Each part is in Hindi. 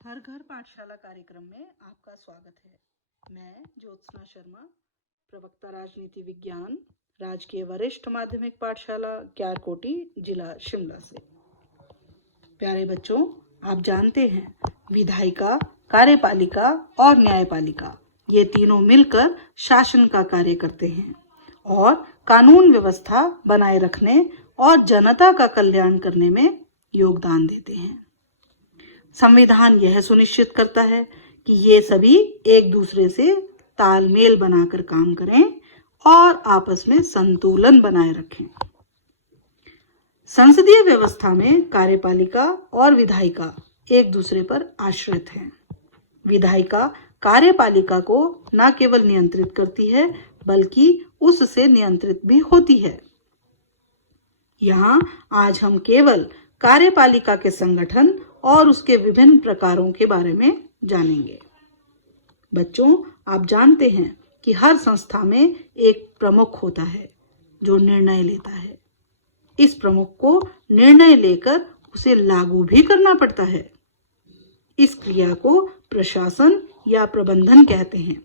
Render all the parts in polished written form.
हर घर पाठशाला कार्यक्रम में आपका स्वागत है। मैं ज्योत्सना शर्मा, प्रवक्ता राजनीति विज्ञान, राजकीय वरिष्ठ माध्यमिक पाठशाला क्यारकोटी, जिला शिमला से। प्यारे बच्चों, आप जानते हैं विधायिका, कार्यपालिका और न्यायपालिका ये तीनों मिलकर शासन का कार्य करते हैं और कानून व्यवस्था बनाए रखने और जनता का कल्याण करने में योगदान देते हैं। संविधान यह सुनिश्चित करता है कि ये सभी एक दूसरे से तालमेल बनाकर काम करें और आपस में संतुलन बनाए रखें। संसदीय व्यवस्था में कार्यपालिका और विधायिका एक दूसरे पर आश्रित हैं। विधायिका कार्यपालिका को न केवल नियंत्रित करती है बल्कि उससे नियंत्रित भी होती है। यहाँ आज हम केवल कार्यपालिका के संगठन और उसके विभिन्न प्रकारों के बारे में जानेंगे। बच्चों, आप जानते हैं कि हर संस्था में एक प्रमुख होता है जो निर्णय लेता है। इस प्रमुख को निर्णय लेकर उसे लागू भी करना पड़ता है। इस क्रिया को प्रशासन या प्रबंधन कहते हैं।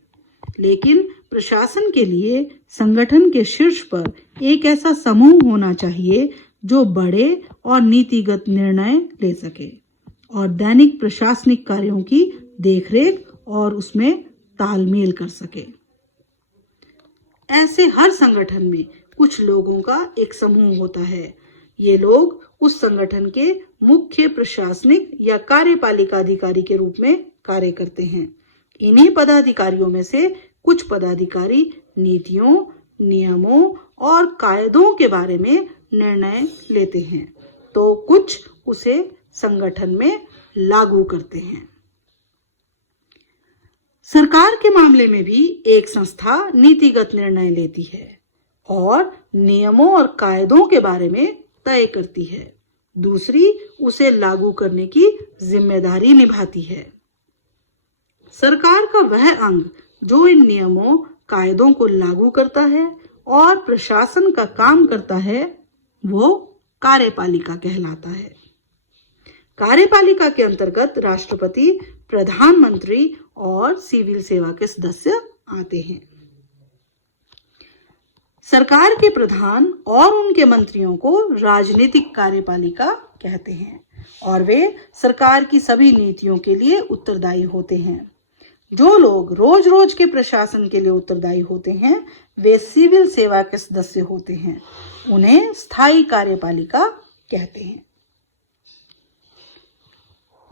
लेकिन प्रशासन के लिए संगठन के शीर्ष पर एक ऐसा समूह होना चाहिए जो बड़े और नीतिगत निर्णय ले सके और दैनिक प्रशासनिक कार्यों की देखरेख और उसमें तालमेल कर सके। ऐसे हर संगठन में कुछ लोगों का एक समूह होता है। ये लोग उस संगठन के मुख्य प्रशासनिक या कार्यपालिका अधिकारी के रूप में कार्य करते हैं। इन्हीं पदाधिकारियों में से कुछ पदाधिकारी नीतियों, नियमों और कायदों के बारे में निर्णय लेते हैं, तो कुछ उसे संगठन में लागू करते हैं। सरकार के मामले में भी एक संस्था नीतिगत निर्णय लेती है और नियमों और कायदों के बारे में तय करती है। दूसरी उसे लागू करने की जिम्मेदारी निभाती है। सरकार का वह अंग जो इन नियमों, कायदों को लागू करता है और प्रशासन का काम करता है, वो कार्यपालिका कहलाता है। कार्यपालिका के अंतर्गत राष्ट्रपति, प्रधानमंत्री और सिविल सेवा के सदस्य आते हैं। सरकार के प्रधान और उनके मंत्रियों को राजनीतिक कार्यपालिका कहते हैं और वे सरकार की सभी नीतियों के लिए उत्तरदायी होते हैं। जो लोग रोज रोज के प्रशासन के लिए उत्तरदायी होते हैं, वे सिविल सेवा के सदस्य होते हैं। उन्हें स्थायी कार्यपालिका कहते हैं।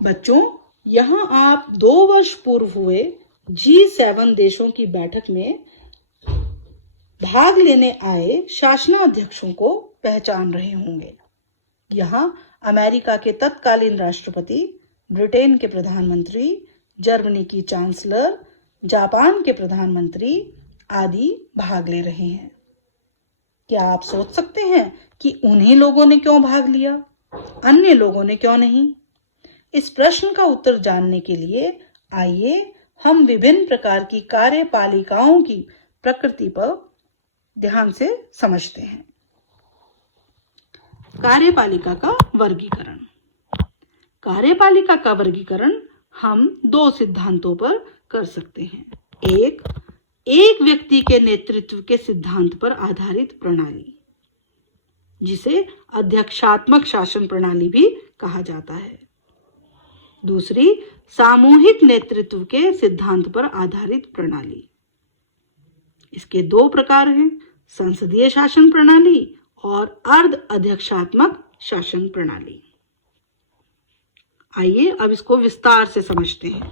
बच्चों, यहाँ आप 2 वर्ष पूर्व हुए G7 देशों की बैठक में भाग लेने आए शासनाध्यक्षों को पहचान रहे होंगे। यहाँ अमेरिका के तत्कालीन राष्ट्रपति, ब्रिटेन के प्रधानमंत्री, जर्मनी की चांसलर, जापान के प्रधानमंत्री आदि भाग ले रहे हैं। क्या आप सोच सकते हैं कि उन्हीं लोगों ने क्यों भाग लिया, अन्य लोगों ने क्यों नहीं? इस प्रश्न का उत्तर जानने के लिए आइए हम विभिन्न प्रकार की कार्यपालिकाओं की प्रकृति पर ध्यान से समझते हैं। कार्यपालिका का वर्गीकरण। कार्यपालिका का वर्गीकरण हम 2 सिद्धांतों पर कर सकते हैं। एक व्यक्ति के नेतृत्व के सिद्धांत पर आधारित प्रणाली, जिसे अध्यक्षात्मक शासन प्रणाली भी कहा जाता है। दूसरी, सामूहिक नेतृत्व के सिद्धांत पर आधारित प्रणाली। इसके 2 प्रकार हैं, संसदीय शासन प्रणाली और अर्ध अध्यक्षात्मक शासन प्रणाली। आइए अब इसको विस्तार से समझते हैं।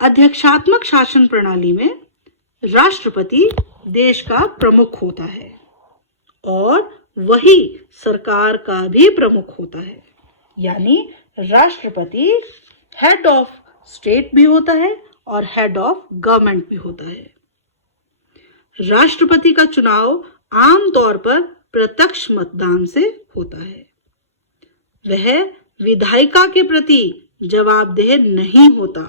अध्यक्षात्मक शासन प्रणाली में राष्ट्रपति देश का प्रमुख होता है और वही सरकार का भी प्रमुख होता है। यानी राष्ट्रपति हेड ऑफ स्टेट भी होता है और हेड ऑफ गवर्नमेंट भी होता है। राष्ट्रपति का चुनाव आमतौर पर प्रत्यक्ष मतदान से होता है। वह विधायिका के प्रति जवाबदेह नहीं होता।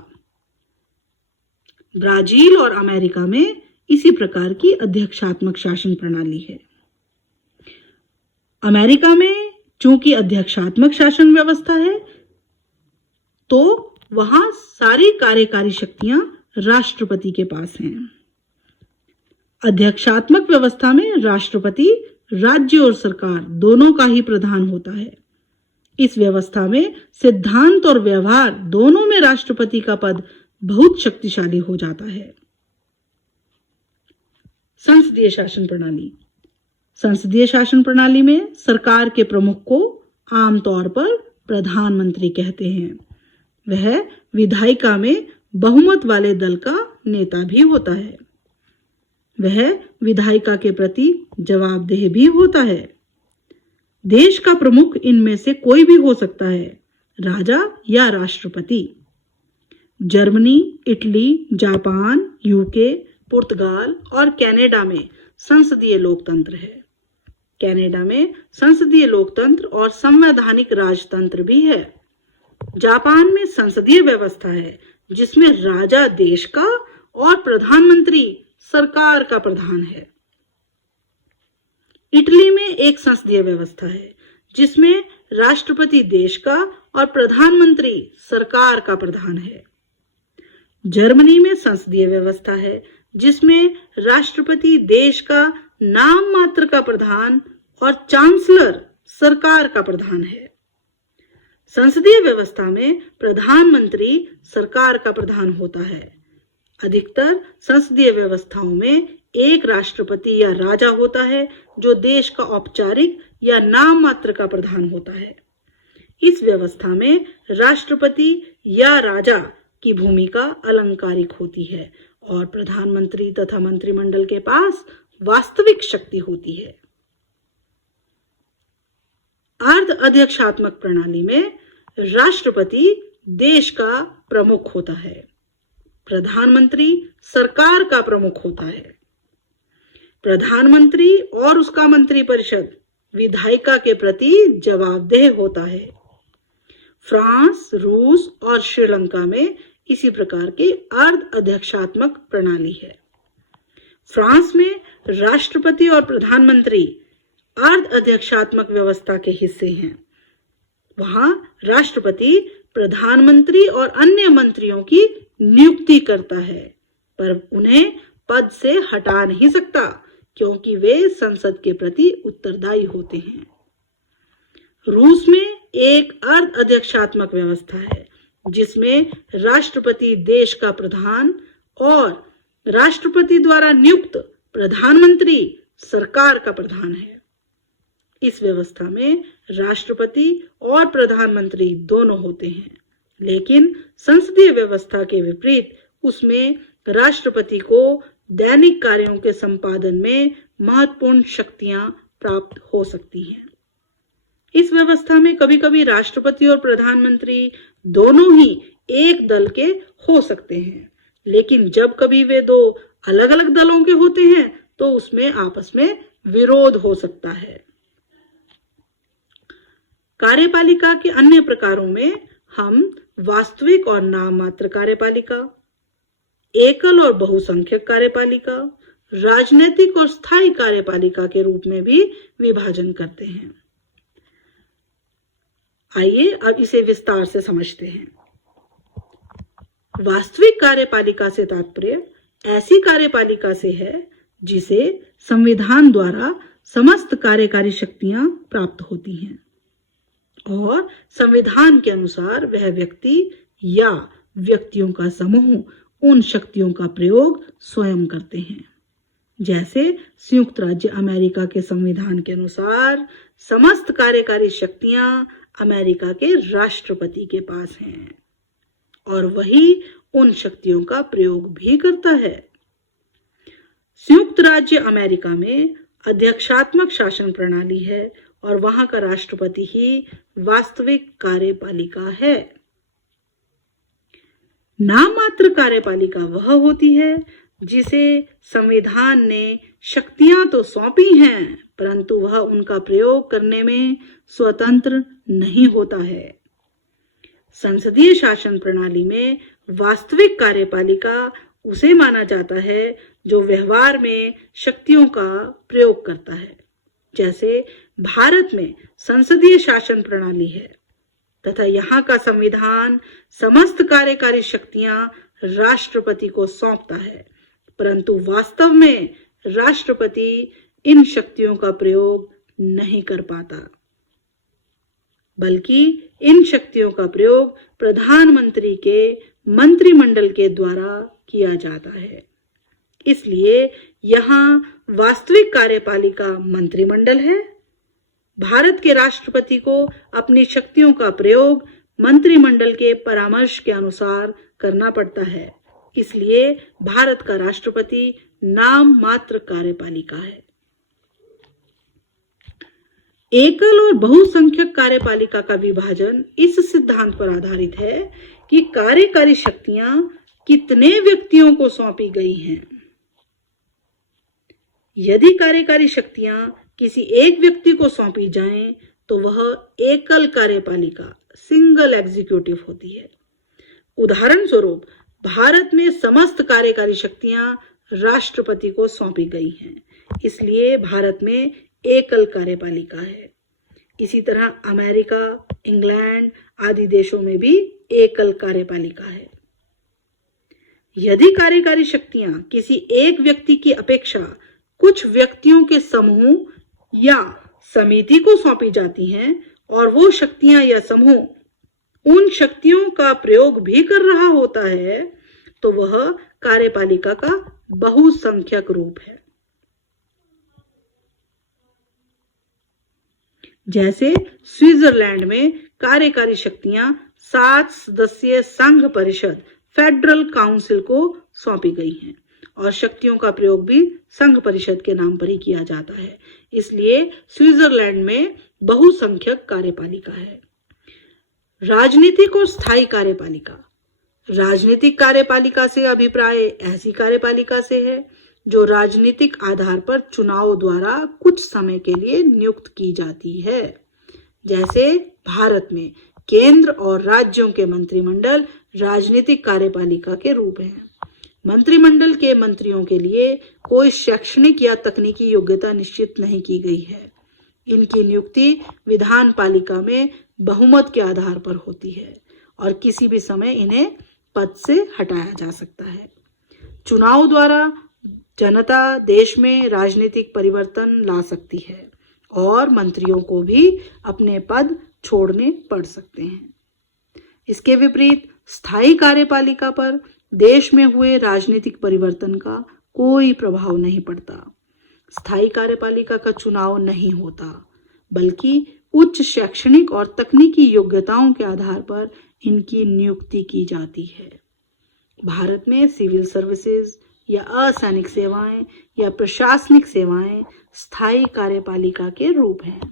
ब्राजील और अमेरिका में इसी प्रकार की अध्यक्षात्मक शासन प्रणाली है। अमेरिका में चूंकि अध्यक्षात्मक शासन व्यवस्था है, तो वहां सारी कार्यकारी शक्तियां राष्ट्रपति के पास हैं। अध्यक्षात्मक व्यवस्था में राष्ट्रपति राज्य और सरकार दोनों का ही प्रधान होता है। इस व्यवस्था में सिद्धांत और व्यवहार दोनों में राष्ट्रपति का पद बहुत शक्तिशाली हो जाता है। संसदीय शासन प्रणाली। संसदीय शासन प्रणाली में सरकार के प्रमुख को आमतौर पर प्रधानमंत्री कहते हैं। वह विधायिका में बहुमत वाले दल का नेता भी होता है। वह विधायिका के प्रति जवाबदेह भी होता है। देश का प्रमुख इनमें से कोई भी हो सकता है, राजा या राष्ट्रपति। जर्मनी, इटली, जापान, यूके, पुर्तगाल और कनाडा में संसदीय लोकतंत्र है। कनाडा में संसदीय लोकतंत्र और संवैधानिक राजतंत्र भी है। जापान में संसदीय व्यवस्था है जिसमें राजा देश का और प्रधानमंत्री सरकार का प्रधान है। इटली में एक संसदीय व्यवस्था है जिसमें राष्ट्रपति देश का और प्रधानमंत्री सरकार का प्रधान है। जर्मनी में संसदीय व्यवस्था है जिसमें राष्ट्रपति देश का नाम मात्र का प्रधान और चांसलर सरकार का प्रधान है। संसदीय व्यवस्था में प्रधानमंत्री सरकार का प्रधान होता है। अधिकतर संसदीय व्यवस्थाओं में एक राष्ट्रपति या राजा होता है जो देश का औपचारिक या नाम मात्र का प्रधान होता है। इस व्यवस्था में राष्ट्रपति या राजा की भूमिका अलंकारिक होती है और प्रधानमंत्री तथा मंत्रिमंडल के पास वास्तविक शक्ति होती है। अर्ध अध्यक्षात्मक प्रणाली में राष्ट्रपति देश का प्रमुख होता है। प्रधानमंत्री सरकार का प्रमुख होता है। प्रधानमंत्री और उसका मंत्रिपरिषद विधायिका के प्रति जवाबदेह होता है। फ्रांस, रूस और श्रीलंका में इसी प्रकार की अर्ध अध्यक्षात्मक प्रणाली है। फ्रांस में राष्ट्रपति और प्रधानमंत्री अर्ध अध्यक्षात्मक व्यवस्था के हिस्से हैं। वहां राष्ट्रपति प्रधानमंत्री और अन्य मंत्रियों की नियुक्ति करता है, पर उन्हें पद से हटा नहीं सकता क्योंकि वे संसद के प्रति उत्तरदायी होते हैं। रूस में एक अर्ध अध्यक्षात्मक व्यवस्था है जिसमें राष्ट्रपति देश का प्रधान और राष्ट्रपति द्वारा नियुक्त प्रधानमंत्री सरकार का प्रधान है। इस व्यवस्था में राष्ट्रपति और प्रधानमंत्री दोनों होते हैं, लेकिन संसदीय व्यवस्था के विपरीत उसमें राष्ट्रपति को दैनिक कार्यों के संपादन में महत्वपूर्ण शक्तियां प्राप्त हो सकती हैं। इस व्यवस्था में कभी-कभी राष्ट्रपति और प्रधानमंत्री दोनों ही एक दल के हो सकते हैं, लेकिन जब कभी वे दो अलग-अलग दलों के होते हैं तो उसमें आपस में विरोध हो सकता है। कार्यपालिका के अन्य प्रकारों में हम वास्तविक और नाम मात्र कार्यपालिका, एकल और बहुसंख्यक कार्यपालिका, राजनीतिक और स्थायी कार्यपालिका के रूप में भी विभाजन करते हैं। आइए अब इसे विस्तार से समझते हैं। वास्तविक कार्यपालिका से तात्पर्य ऐसी कार्यपालिका से है जिसे संविधान द्वारा समस्त कार्यकारी शक्तियां प्राप्त होती हैं और संविधान के अनुसार वह व्यक्ति या व्यक्तियों का समूह उन शक्तियों का प्रयोग स्वयं करते हैं। जैसे संयुक्त राज्य अमेरिका के संविधान के अनुसार समस्त कार्यकारी शक्तियां अमेरिका के राष्ट्रपति के पास हैं और वही उन शक्तियों का प्रयोग भी करता है। संयुक्त राज्य अमेरिका में अध्यक्षात्मक शासन प्रणाली है और वहां का राष्ट्रपति ही वास्तविक कार्यपालिका है। नाम मात्र कार्यपालिका वह होती है जिसे संविधान ने शक्तियां तो सौंपी हैं परंतु वह उनका प्रयोग करने में स्वतंत्र नहीं होता है। संसदीय शासन प्रणाली में वास्तविक कार्यपालिका उसे माना जाता है जो व्यवहार में शक्तियों का प्रयोग करता है। जैसे भारत में संसदीय शासन प्रणाली है तथा यहाँ का संविधान समस्त कार्यकारी शक्तियां राष्ट्रपति को सौंपता है, परंतु वास्तव में राष्ट्रपति इन शक्तियों का प्रयोग नहीं कर पाता, बल्कि इन शक्तियों का प्रयोग प्रधानमंत्री के मंत्रिमंडल के द्वारा किया जाता है। इसलिए यहाँ वास्तविक कार्यपालिका मंत्रिमंडल है। भारत के राष्ट्रपति को अपनी शक्तियों का प्रयोग मंत्रिमंडल के परामर्श के अनुसार करना पड़ता है। इसलिए भारत का राष्ट्रपति नाम मात्र कार्यपालिका है। एकल और बहुसंख्यक कार्यपालिका का विभाजन इस सिद्धांत पर आधारित है कि कार्यकारी शक्तियां कितने व्यक्तियों को सौंपी गई हैं। यदि कार्यकारी शक्तियां किसी एक व्यक्ति को सौंपी जाएं, तो वह एकल कार्यपालिका सिंगल एग्जीक्यूटिव होती है। उदाहरण स्वरूप भारत में समस्त कार्यकारी शक्तियां राष्ट्रपति को सौंपी गई हैं, इसलिए भारत में एकल कार्यपालिका है। इसी तरह अमेरिका, इंग्लैंड आदि देशों में भी एकल कार्यपालिका है। यदि कार्यकारी शक्तियां किसी एक व्यक्ति की अपेक्षा कुछ व्यक्तियों के समूह या समिति को सौंपी जाती हैं और वो शक्तियां या समूह उन शक्तियों का प्रयोग भी कर रहा होता है, तो वह कार्यपालिका का बहुसंख्यक रूप है। जैसे स्विट्जरलैंड में कार्यकारी शक्तियां 7 सदस्यीय संघ परिषद फेडरल काउंसिल को सौंपी गई हैं और शक्तियों का प्रयोग भी संघ परिषद के नाम पर ही किया जाता है। इसलिए स्विट्जरलैंड में बहुसंख्यक कार्यपालिका है। राजनीतिक और स्थायी कार्यपालिका। राजनीतिक कार्यपालिका से अभिप्राय ऐसी कार्यपालिका से है जो राजनीतिक आधार पर चुनाव द्वारा कुछ समय के लिए नियुक्त की जाती है। जैसे भारत में केंद्र और राज्यों के मंत्रिमंडल राजनीतिक कार्यपालिका के रूप हैं। मंत्रिमंडल के मंत्रियों के लिए कोई शैक्षणिक या तकनीकी योग्यता निश्चित नहीं की गई है। इनकी नियुक्ति विधान पालिका में बहुमत के आधार पर होती है और किसी भी समय इन्हें पद से हटाया जा सकता है। चुनाव द्वारा जनता देश में राजनीतिक परिवर्तन ला सकती है और मंत्रियों को भी अपने पद छोड़ने पड़ सकते हैं। इसके विपरीत स्थायी कार्यपालिका पर देश में हुए राजनीतिक परिवर्तन का कोई प्रभाव नहीं पड़ता। स्थायी कार्यपालिका का चुनाव नहीं होता, बल्कि उच्च शैक्षणिक और तकनीकी योग्यताओं के आधार पर इनकी नियुक्ति की जाती है। भारत में सिविल सर्विसेज या असैनिक सेवाएं या प्रशासनिक सेवाएं स्थायी कार्यपालिका के रूप हैं।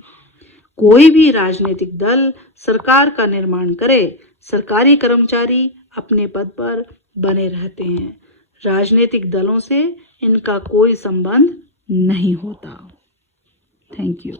कोई भी राजनीतिक दल सरकार का निर्माण करे, सरकारी कर्मचारी अपने पद पर बने रहते हैं। राजनीतिक दलों से इनका कोई संबंध नहीं होता। Thank you.